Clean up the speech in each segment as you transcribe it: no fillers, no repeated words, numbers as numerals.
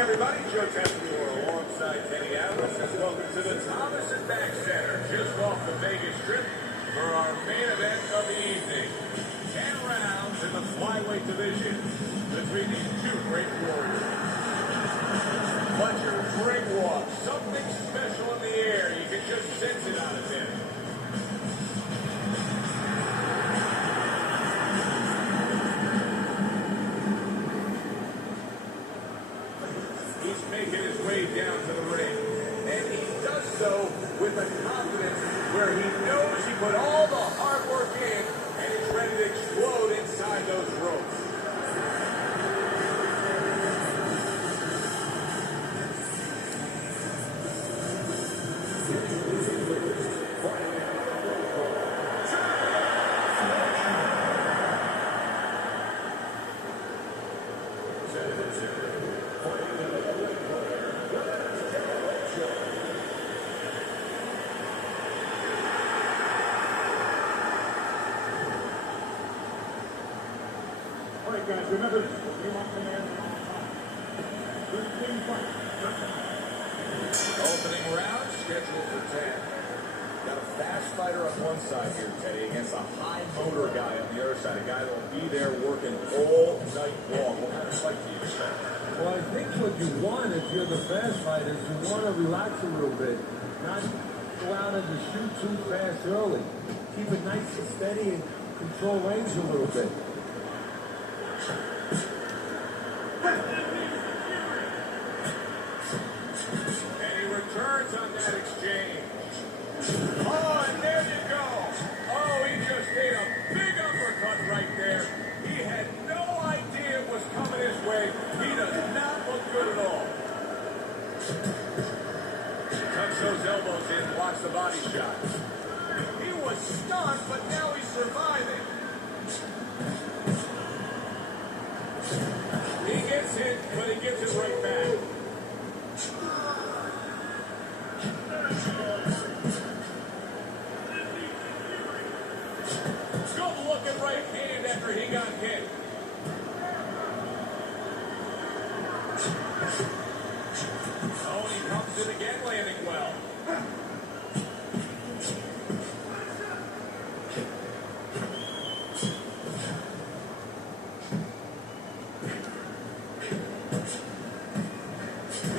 everybody. Joe Tessitore alongside Kenny Atlas, and welcome to the Thomas and Mack Center, just off the Vegas Strip, for our main event of the evening. 10 rounds in the flyweight division between these two great warriors. Fletcher's ring walk, something special in the air. You can just sense it out of him. He's making his way down to the ring, and he does so with a confidence where he knows he put all the hard work in and is ready to explode inside those ropes. All right, guys, remember, you want command at all times. Opening round, scheduled for 10. Got a fast fighter on one side here, Teddy, against a high motor guy on the other side, a guy that will be there working all night long. What kind of fight do you expect? Well, I think what you want, if you're the fast fighter, is you want to relax a little bit, not go out and just shoot too fast early. Keep it nice and steady and control range a little bit. And he returns on that exchange. Oh, and there you go. Oh, he just made a big uppercut right there. He had no idea it was coming his way. He does not look good at all. Tucks those elbows in, watch the body shot. He was stunned, but now he's surviving. He gets hit, but he gets it right back. Good looking right hand after he got hit. Oh, and he comes in again, landing well.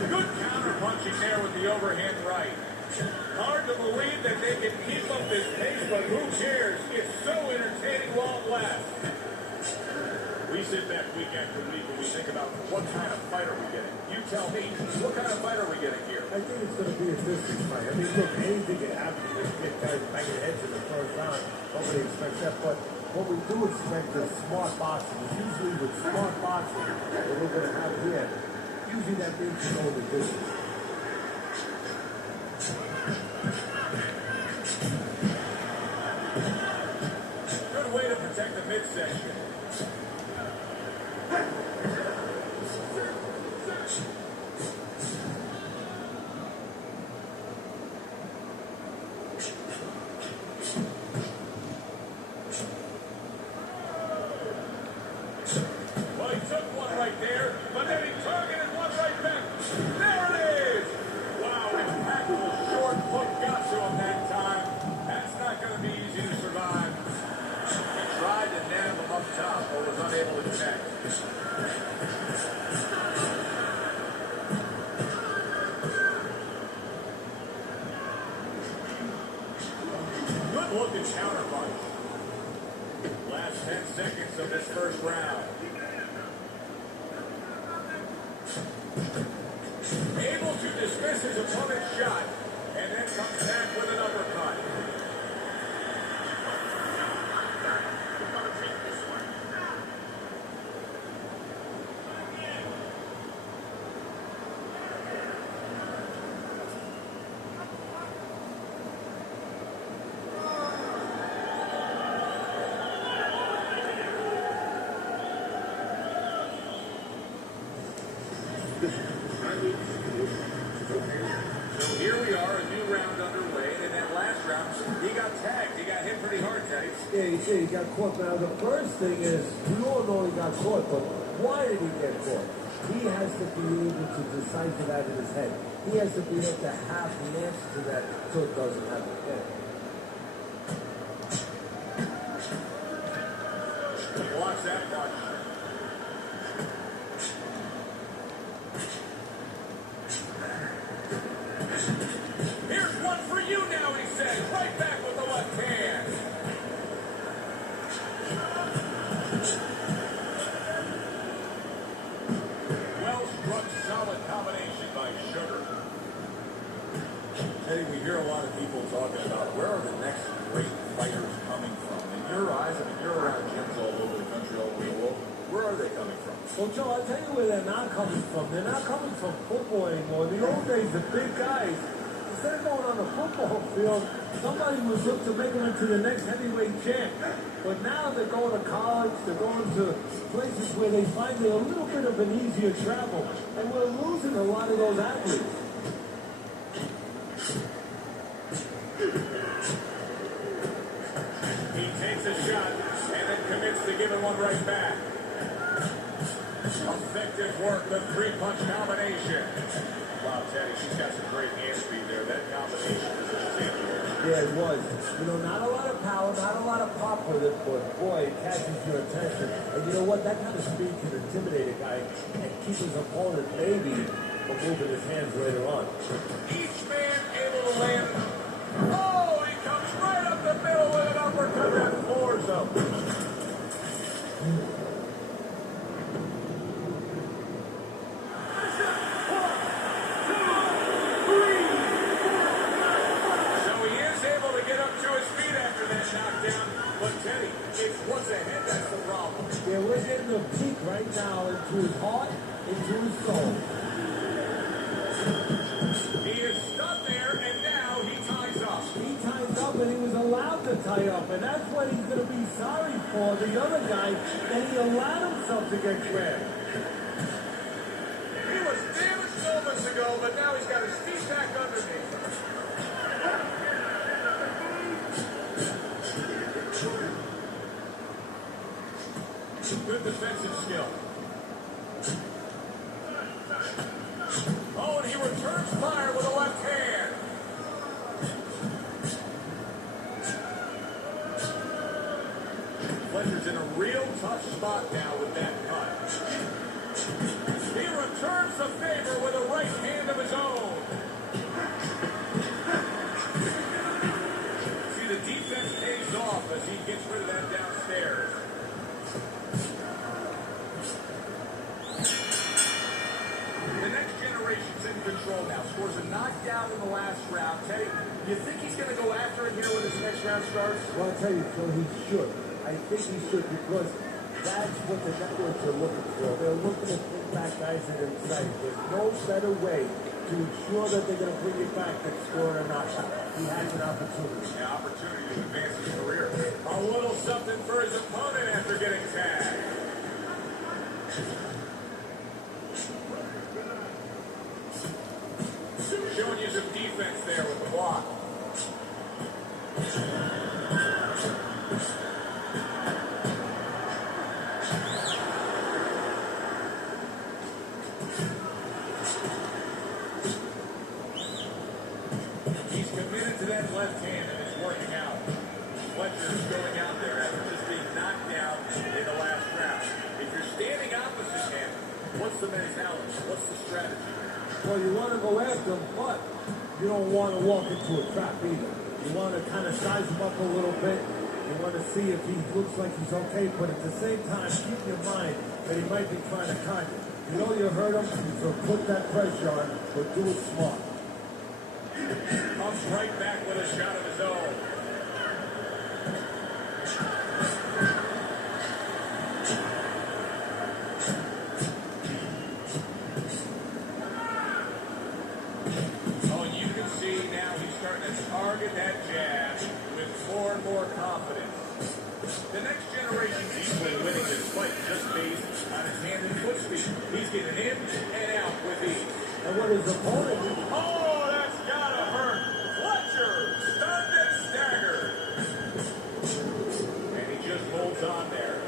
Good counter punching there with the overhand right. Hard to believe that they can keep up this pace, but who cares? It's so entertaining while it lasts. We sit back week after week and we think about what kind of fight are we getting. You tell me, what kind of fight are we getting here? I think it's going to be a distance fight. I mean, look, anything can happen. You just get guys banging heads in the first round. Nobody expects that. But what we do expect is smart boxing. Usually with smart boxing that we're going to have here, usually that means you know the distance. Good way to protect the midsection. Well, he took one right there, but then he targeted one right back. There it is! Wow, impactful short hook got to him that time. That's not going to be easy to survive. He tried to nab him up top, but was unable to connect. Good looking counter punch. Last 10 seconds of this first round. Able to dismiss his opponent's shot, and then comes back with an uppercut. So here we are, a new round underway, and in that last round, he got tagged. He got hit pretty hard, Teddy. Yeah, you say he got caught. Now, the first thing is, we all know he got caught, but why did he get caught? he has to be able to decipher that in his head. He has to be able to have the answer to that so it doesn't happen again. Watch that punch. Here's one for you now, he says. Right back with the left hand. Well-struck, solid combination by Sugar. Eddie, we hear a lot of people talking about where are the next great fighters coming from. In your eyes, I mean, you're around gyms all over the country, all over the world. Where are they coming from? Well, Joe, I'll tell you where they're not coming from. They're not coming from football anymore. In the old days, the big guys, instead of going on the football field, somebody was looking to make them into the next heavyweight champ. But now they're going to college, they're going to places where they find it a little bit of an easier travel. And we're losing a lot of those athletes. He takes a shot and then commits to giving one right back. Effective work, the three-punch combination. Wow, Teddy, she's got some great hand speed there. That combination is exceptional. Yeah, it was. You know, not a lot of power, not a lot of pop with it, but boy, it catches your attention. And you know what? That kind of speed can intimidate a guy and keep his opponent maybe from moving his hands later on. Each man able to land. Oh, he comes right up the middle with an uppercut that floors him. So he is able to get up to his feet after that knockdown. But Teddy, it's what's ahead that's the problem. Yeah, we're getting a peek right now into his heart, into his soul. He is stunned there, and now he ties up. He ties up, and he was allowed to tie up, and that's what he's going to be sorry for, the other guy, that he allowed himself to get grabbed. He was damaged moments ago, but now he's got his feet back underneath. Good defensive skill. Oh, and he returns fire with a left hand. Fletcher's in a real tough spot now with that cut. He returns the favor with a right hand of his own. See, the defense pays off as he gets rid of that downstairs. The next generation's in control now. Scores a knockdown in the last round. Teddy, you think he's going to go after it here when this next round starts? Well, I'll tell you, Phil, he should. I think he should because that's what the networks are looking for. They're looking to bring back guys that are excited. There's no better way to ensure that they're going to bring it back than scoring a knockout. He has an opportunity. An opportunity to advance his career. A little something for his opponent after getting tagged. Showing you some defense there with the block. He's committed to that left hand and it's working out. Fletcher is going out there after just being knocked down in the last round. If you're standing opposite him, what's the mentality? What's the strategy? Well, you want to go after him, but you don't want to walk into a trap either. You want to kind of size him up a little bit. You want to see if he looks like he's okay, but at the same time, keep in mind that he might be trying to con you. You know you hurt him, so put that pressure on, but do it smart. Comes right back with a shot of his own. Oh, and you can see now he's starting to target that jab with more and more confidence. The next generation's easily winning this fight just based on his hand and foot speed. He's getting in and out with ease. And what his opponent... Oh, that's gotta hurt. Fletcher stunned and staggered. And he just holds on there.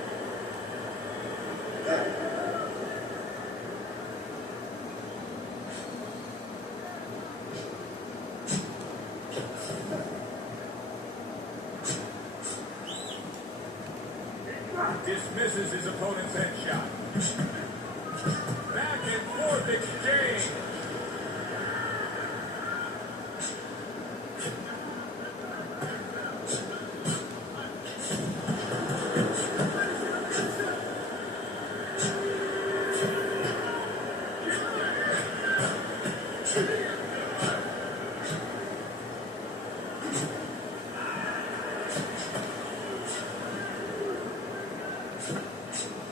misses his opponent's headshot. Back and forth exchange.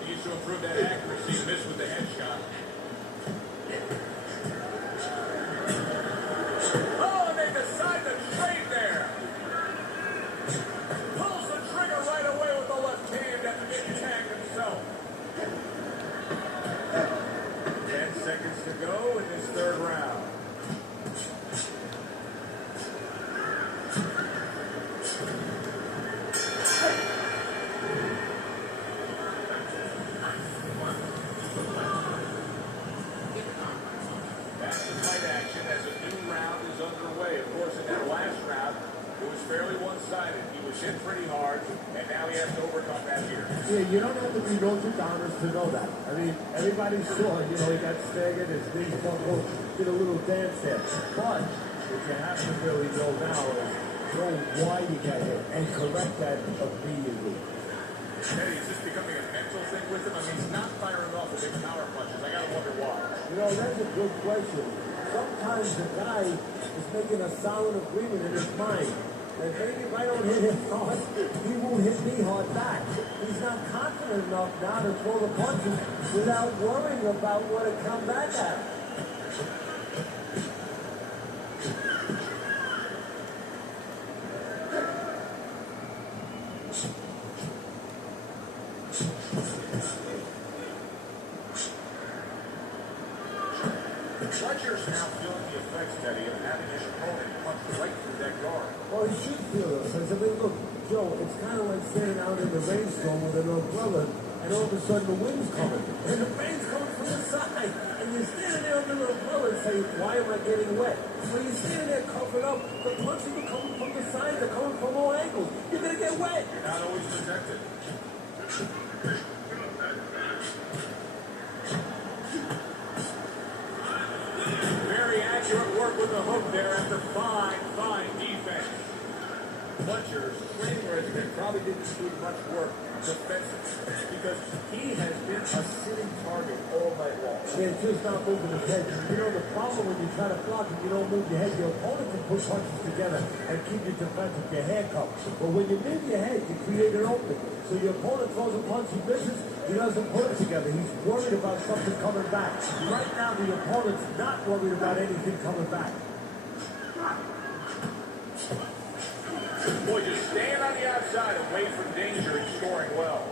Needs to improve that accuracy. Missed with the headshot. Oh, and they decide to trade there. Pulls the trigger right away with the left hand after getting tagged himself. 10 seconds to go in this third round. Back to fight action as a new round is underway. Of course, in that last round, it was fairly one-sided. He was hit pretty hard, and now he has to overcome that here. Yeah, you don't have to be Roger Donners to know that. I mean, everybody saw, he got staggered, his knees buckled, did a little dance there. But what you have to really know now is know why you got hit and correct that immediately. Hey, is this becoming a mental thing with him? I mean, he's not firing off the big power punches. I gotta wonder why. That's a good question. Sometimes the guy is making a solid agreement in his mind that maybe if I don't hit him hard, he won't hit me hard back. He's not confident enough now to throw the punches without worrying about what to come back at him. Fletcher's now feeling the effects, Teddy, of having his opponent punch right through that guard. Well, he should feel this. I mean, look, Joe, it's kind of like standing out in the rainstorm with an umbrella, and all of a sudden the wind's coming, and the rain's coming from the side, and you're standing there under the umbrella and saying, why am I getting wet? So you're standing there covered up, the punches are coming from the side, they're coming from all angles. You're going to get wet. You're not always protected. Very accurate work with the hook there after fine defense. Fletcher's training regimen probably didn't need much work defensively because he has been a sitting target all night long. Yeah, it's just not moving his head. The problem when you try to block and you don't move your head, your opponent can put punches together and keep you defensive, your handcuffs. But when you move your head, you create an opening. So your opponent throws a punch, he misses, he doesn't put it together. He's worried about something coming back. Right now, the opponent's not worried about anything coming back. Boy, just staying on the outside away from danger and scoring well.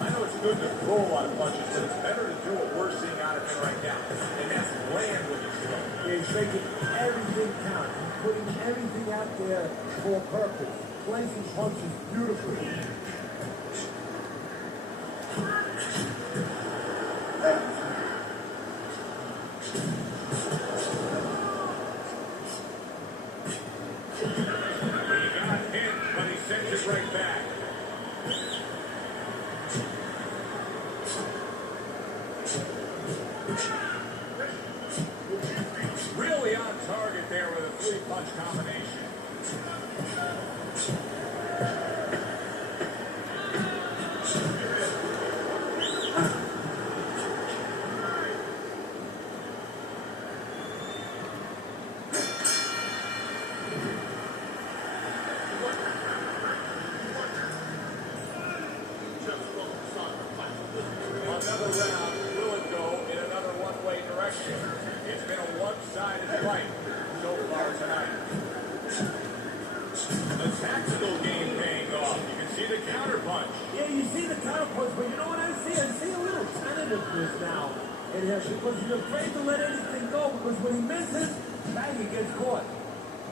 I know it's good to throw a lot of punches, but it's better to do what we're seeing out of him right now. And that's land when he's throwing. He's making everything count. He's putting everything out there for a purpose. Placing punches beautifully. Right back. Really on target there with a 3-punch combination. Another round, will it go in another one-way direction? It's been a one-sided fight so far tonight. The tactical game paying off. You can see the counterpunch. Yeah, you see the counterpunch, but you know what I see? I see a little tentativeness now in him because he's afraid to let anything go because when he misses, bang, he gets caught.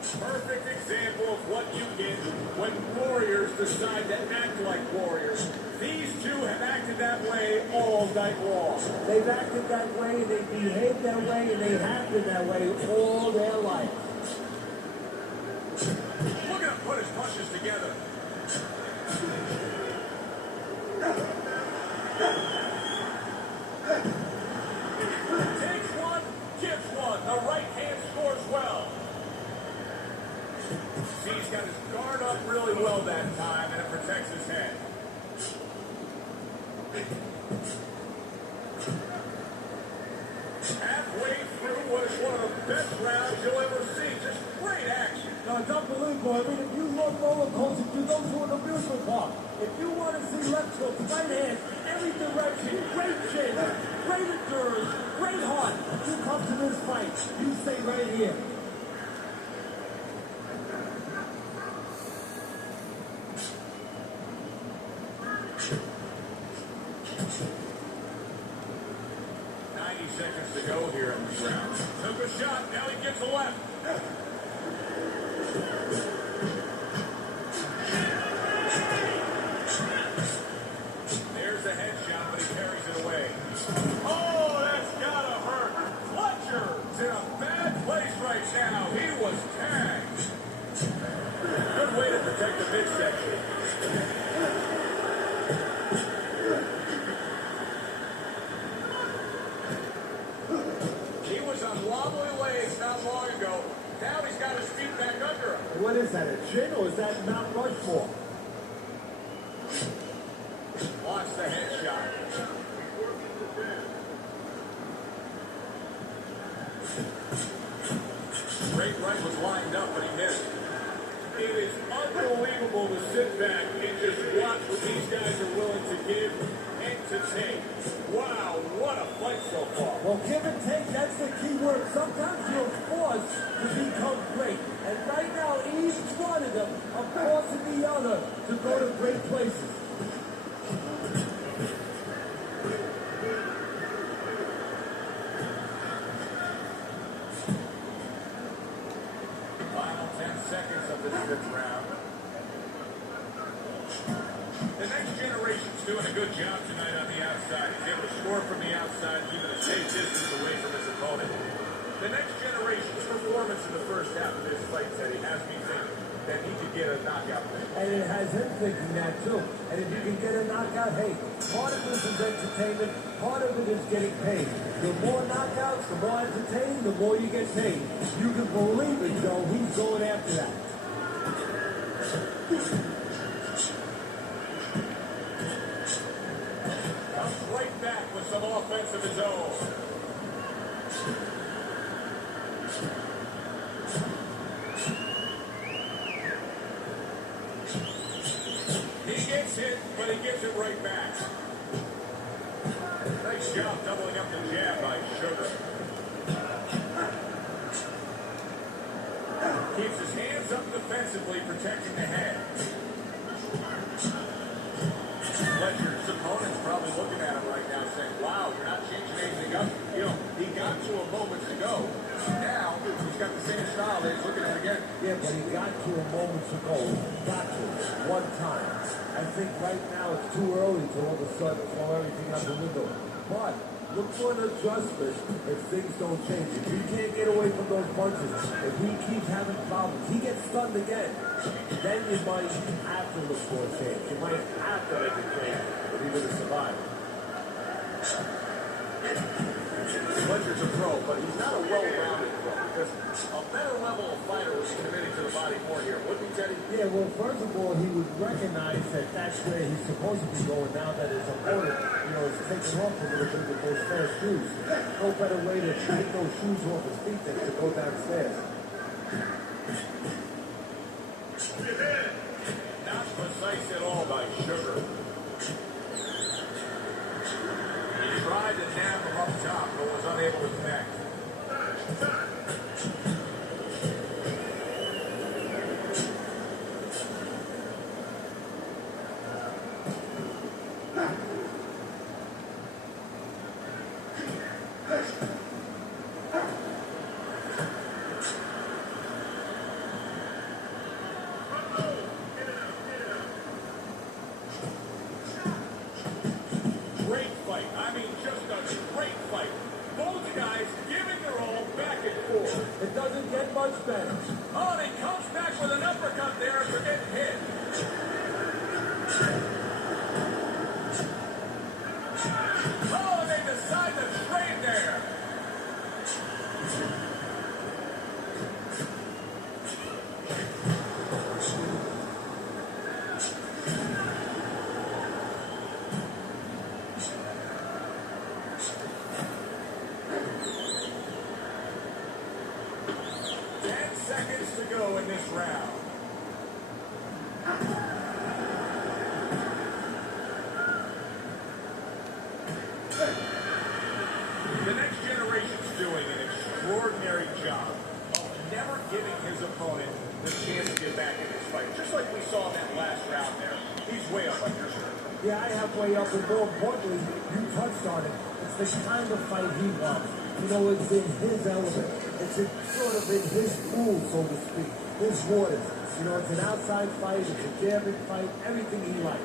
Perfect example of what you get when warriors decide to act like warriors. These two have acted that way all night long. They've acted that way, they behaved that way, and they have been that way all their life. Look at him put his punches together. He's got his guard up really well that time, and it protects his head. Halfway through what is one of the best rounds you'll ever see. Just great action. No, it's unbelievable. I mean, if you love roller coasters, you go to an amusement park. If you want to see left hooks, right hands, every direction, great chin, great endurance, great heart, you come to this fight. You stay right here. Seconds to go here in this round. Took a shot, now he gets a left. There's the headshot, but he carries it away. Oh, that's gotta hurt. Fletcher's in a bad place right now. He was tagged. Good way to protect the midsection. Not long ago. Now he's got his feet back under him. What is that, a chin or is that Mount Rushmore? Watch the headshot. Great right was lined up, but he missed. It is unbelievable to sit back and just watch what these guys are willing to give and to take. Wow, what a fight so far. Well, give and take, that's the key word. Sometimes you're forced to become great. And right now, each one of them are forcing the other to go to great places. Final 10 seconds of this fifth round. The next generation's doing a good job tonight on the outside. He's able to score from the outside, keeping a safe distance away from his opponent. The next generation's performance in the first half of this fight, Teddy, has me thinking that he could get a knockout win. And it has him thinking that too. And if you can get a knockout, hey, part of this is entertainment, part of it is getting paid. The more knockouts, the more entertaining, the more you get paid. You can believe it, Joe, he's going after that. Right back with some offense of his own. He gets hit, but he gets it right back. Nice job doubling up the jab by Sugar. Keeps his hands up defensively, protecting the head. Fletcher's opponent's probably looking at him right now saying, wow, you're not changing anything up. You know, he got to a moment ago. Now, he's got the same style that he's looking at again. Yeah, but he got to a moment ago. Got to. One time. I think right now it's too early to all of a sudden throw everything out the window. But look for an adjustment if things don't change. If he can't get away from those punches, if he keeps having problems, he gets stunned again. Then you might have to look for a change. You might have to make a change if you're going to survive. Fletcher's a pro, but he's not a well-rounded pro because a better level of fighter was committing to the body more here, wouldn't he, Teddy? Yeah, well, first of all, he would recognize that that's where he's supposed to be going now that his opponent, is taking off a little bit with those fast shoes. No better way to take those shoes off his feet than to go downstairs. Not precise at all by Sugar. He tried to nab him up top, but was unable to connect. Great fight. I mean, just a great fight. Both guys giving their all back and forth. It doesn't get much better. Oh, and he comes back with an uppercut there after getting hit. Oh, and they decide to trade there. round. The next generation's doing an extraordinary job of never giving his opponent the chance to get back in this fight. Just like we saw in that last round there. He's way up on your shirt. Yeah, I have way up, and more importantly, you touched on it. It's the kind of fight he loves. You know, it's in his element. It's sort of in his pool, so to speak. His waters. You know, it's an outside fight. It's a jabbing fight. Everything he likes.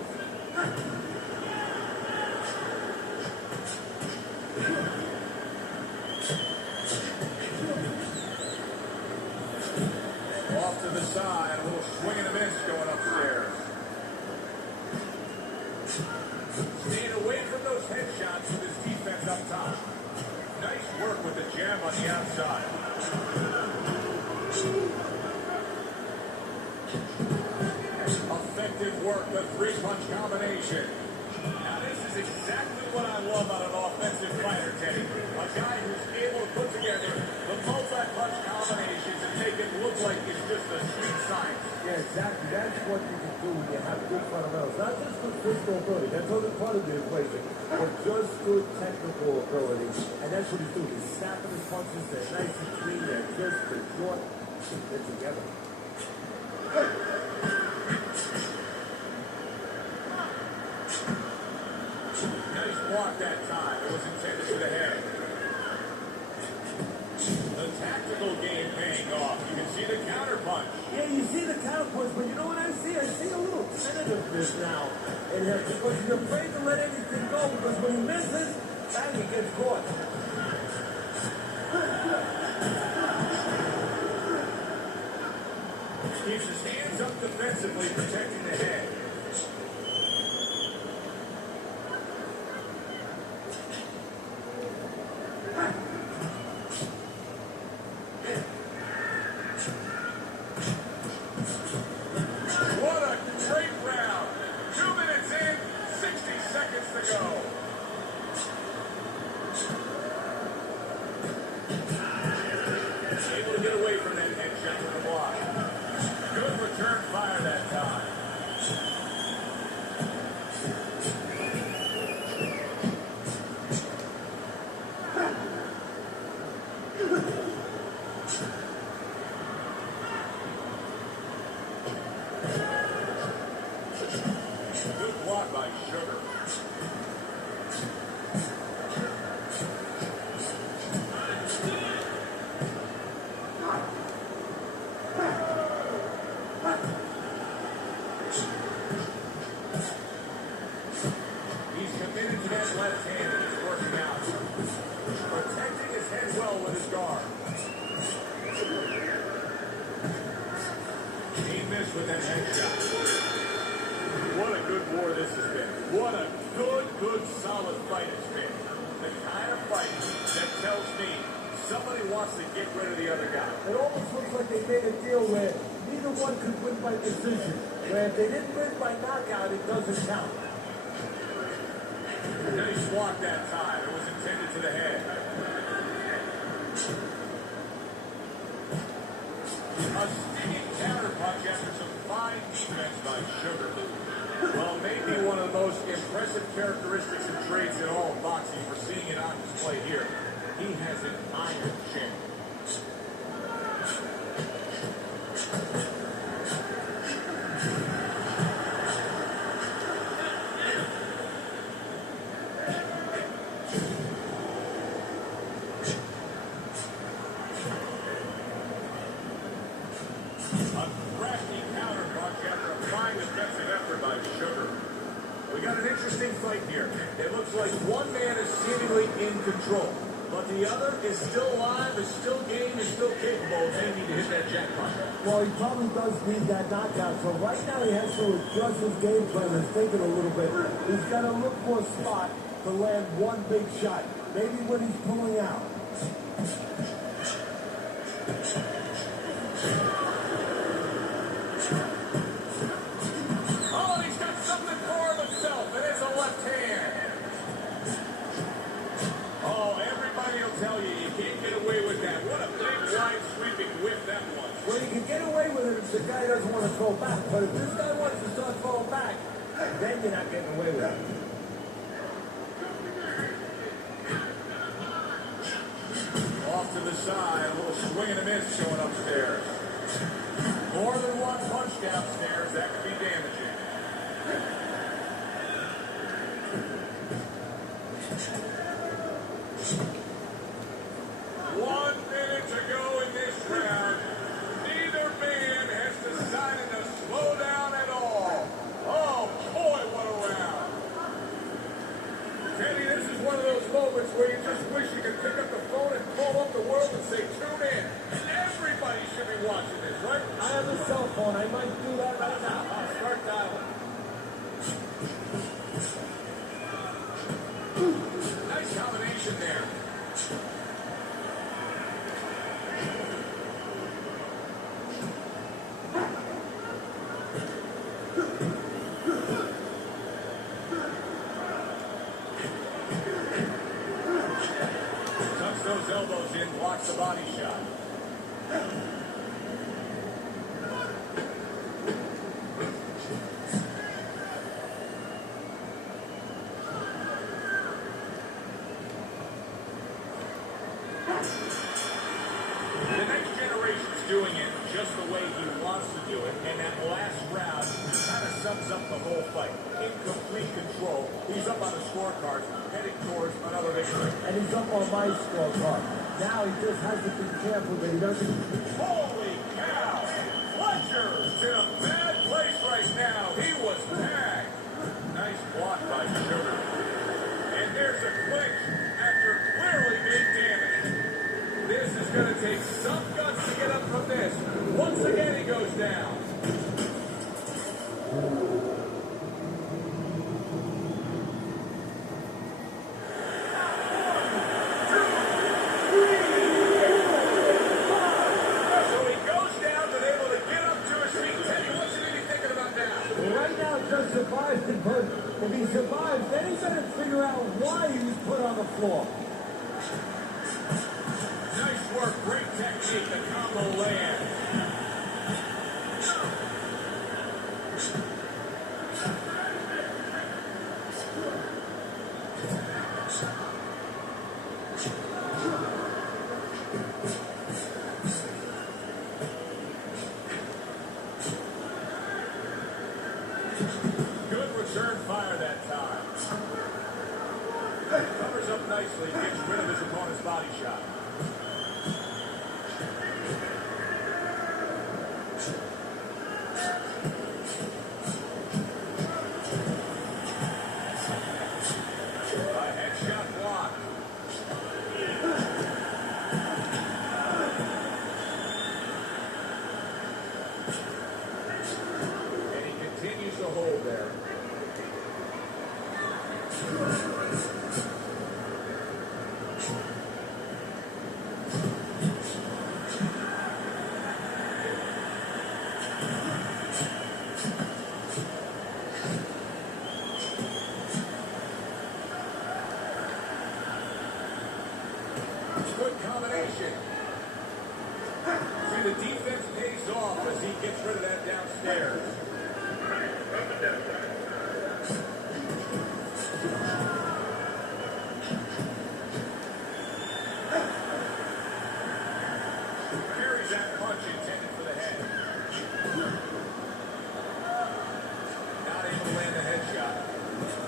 Off to the side, a little swing and a miss going upstairs. Staying away from those headshots with his defense up top. Nice work with the jab on the outside. Effective work, the three-punch combination. Now this is exactly what I love out of an offensive fighter, Teddy. A guy who's able to put together the multi-punch combinations and make it look like it's just a sweet science. Yeah, exactly. That's what you can do when you have good fundamentals. Not just good physical ability. That's only part of the equation. But just good technical ability. And that's what he's doing. He's snapping his punches. They're nice and clean. They're crisp. They're short. They're together. Nice block that time. It was intended to the head. The tactical game paying off. You can see the counter punch. Yeah, you see the counter punch, but you know what I see? I see a little tentativeness now in him because he's afraid to let anything go because when he misses, bang, he gets caught. Keeps his hands up defensively, protecting the head. What a great round. 2 minutes in, 60 seconds to go. Able to get away from that headshot with the block. Good return fire that time. Good block by Sugar. He's committed to that left hand and it's working out. Protecting his head well with his guard. He missed with that headshot. What a good war this has been. What a good, solid fight it's been. The kind of fight that tells me somebody wants to get rid of the other guy. It almost looks like they made a deal where neither one could win by decision. Where if they didn't win by knockout, it doesn't count. Nice block that time. It was intended to the head. A stinging counter punch after some fine defense by Sugar. Well, maybe one of the most impressive characteristics and traits in all of boxing. We're seeing it on display here. He has an iron chin. A crafty counter punch after a fine defensive effort by Sugar. We got an interesting fight here. It looks like one man is seemingly in control, but the other is still alive, is still game, is still capable of aiming to hit that jackpot. Well, he probably does need that knockout. So right now he has to adjust his game plan and think it a little bit. He's got to look for a spot to land one big shot. Maybe when he's pulling out. Oh, and he's got something for himself. It is a left hand. Oh, everybody will tell you, you can't get away with that. What a big, wide, sweeping whip that was. Well, you can get away with it if the guy doesn't want to throw back. But if this guy wants to start throwing back, then you're not getting away with it. Off to the side, a little swing and a miss showing upstairs. More than one punch downstairs, that could be damaging. 1 minute to go in this round. Neither man has decided to slow down at all. Oh, boy, what a round. Teddy, this is one of those moments where you just wish you could pick up the phone and call up the world and say, tune in. Everybody should be watching this, right? I have a cell phone. I might do that right now. I'll start dialing. Nice combination there. Tucks those elbows in, blocks the body shot. The next generation's doing it just the way he wants to do it, and that last round kind of sums up the whole fight. In complete control. He's up on the scorecard, heading towards another victory. And he's up on my scorecard. Now he just has to be careful that he doesn't. Holy cow! Fletcher's in a bad place right now. He was tagged. Nice block by Sugar. And there's a clinch after clearly being damaged. This is going to take some guts to get up from this. Once again, he goes down. So he goes down and able to get up to his feet. Teddy, what's he really thinking about now? Well, right now, just survived it, but if he survives, then he's going to figure out why he was put on the floor. Nice work, great technique, the combo land. Good return fire that time. Covers up nicely, gets rid of his opponent's body shot. A headshot block. And he continues to hold there. Good combination. See, the defense pays off as he gets rid of that downstairs. Carries that punch intended for the head. Not able to land the headshot.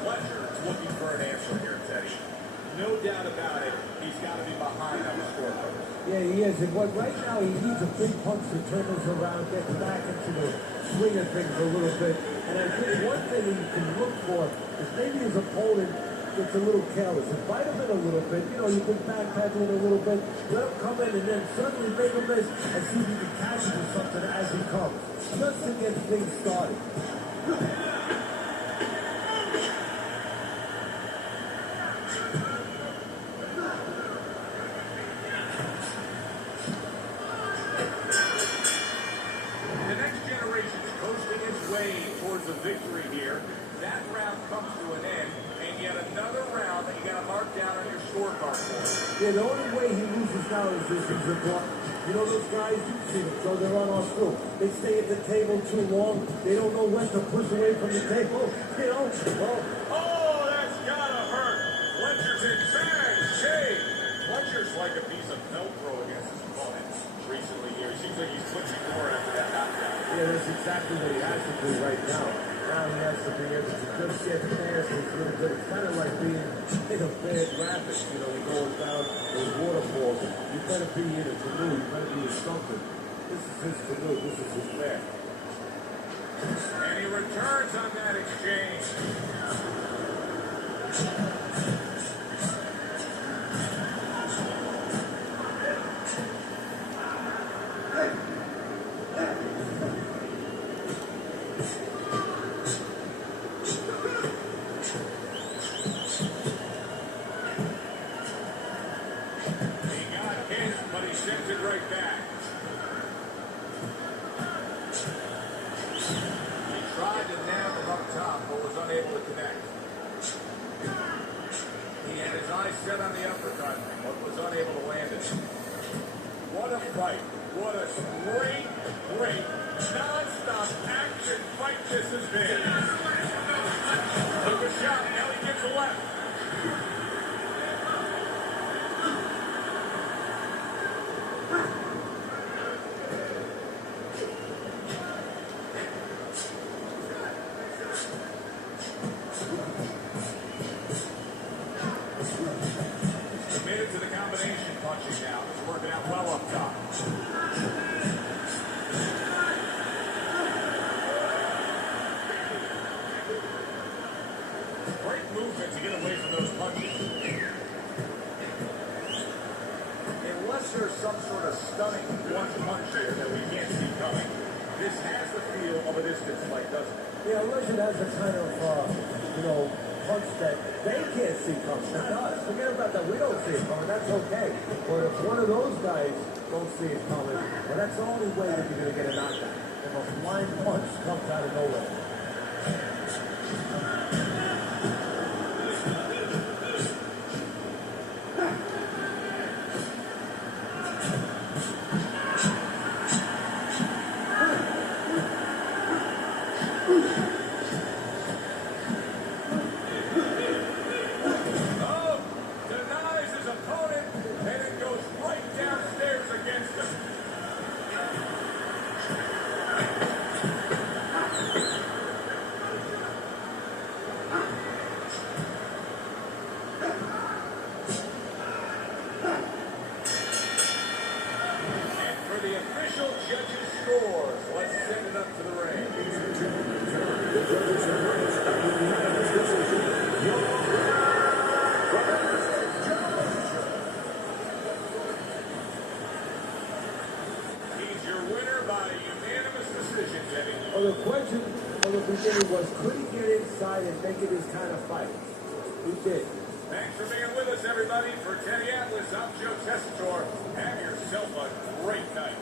Fletcher is looking for an answer here, Teddy. No doubt about it, he's got to be behind on the scorecard. Yeah, he is. And what right now he needs a big punch to turn us around, get back into the swing of things a little bit. And I think one thing he can look for is maybe his opponent gets a little careless. Invite him in a little bit. You know, you can backpedal it a little bit, let him come in, and then suddenly make a miss and see if he can catch him or something as he comes. Just to get things started. The next generation's coasting its way towards a victory here. That round comes to an end, and yet another round that you got to mark down on your scorecard for. Yeah, the only way he loses now is if he's You know those guys, you've seen them, so they're on our crew. They stay at the table too long. They don't know when to push away from the table. You know, well, Oh, that's gotta hurt. Fletcher's in bad shape. Fletcher's like a piece of Velcro against his opponent. Recently here, he seems like he's switching more after that knockdown. yeah, that's exactly what he has to do right now. Now he has to be able to just get past his little bit. It's kind of like being in a bad rapids. You know, he goes down those waterfalls. You better be in a canoe. You better be in something. This is his canoe. This is his man. And he returns on that exchange. He got hit, but he sends it right back. He tried to nab him up top, but was unable to connect. He had his eyes set on the uppercut, but was unable to land it. What a fight. What a great, non-stop action fight this has been. Took a shot, now he gets a left. Committed to the combination punching now. It's working out well up top. Great movement to get away from those punches. Unless there's some sort of stunning one punch here that we can't see coming, this has the feel of a distance fight, doesn't it? Yeah, Legend has a kind of, punch that they can't see coming. That does. Forget about that. We don't see it coming. That's okay. But if one of those guys don't see it coming, well, that's the only way that you're going to get a knockdown. If a flying punch comes out of nowhere. Oh, denies his opponent, and it goes right downstairs against him. And for the official judges' scores, let's send it up to the ring. He's your winner by unanimous decision, Teddy. Well, the question from the beginning was, could he get inside and make it his kind of fight? He did. Thanks for being with us, everybody. For Teddy Atlas, I'm Joe Tessitore. Have yourself a great night.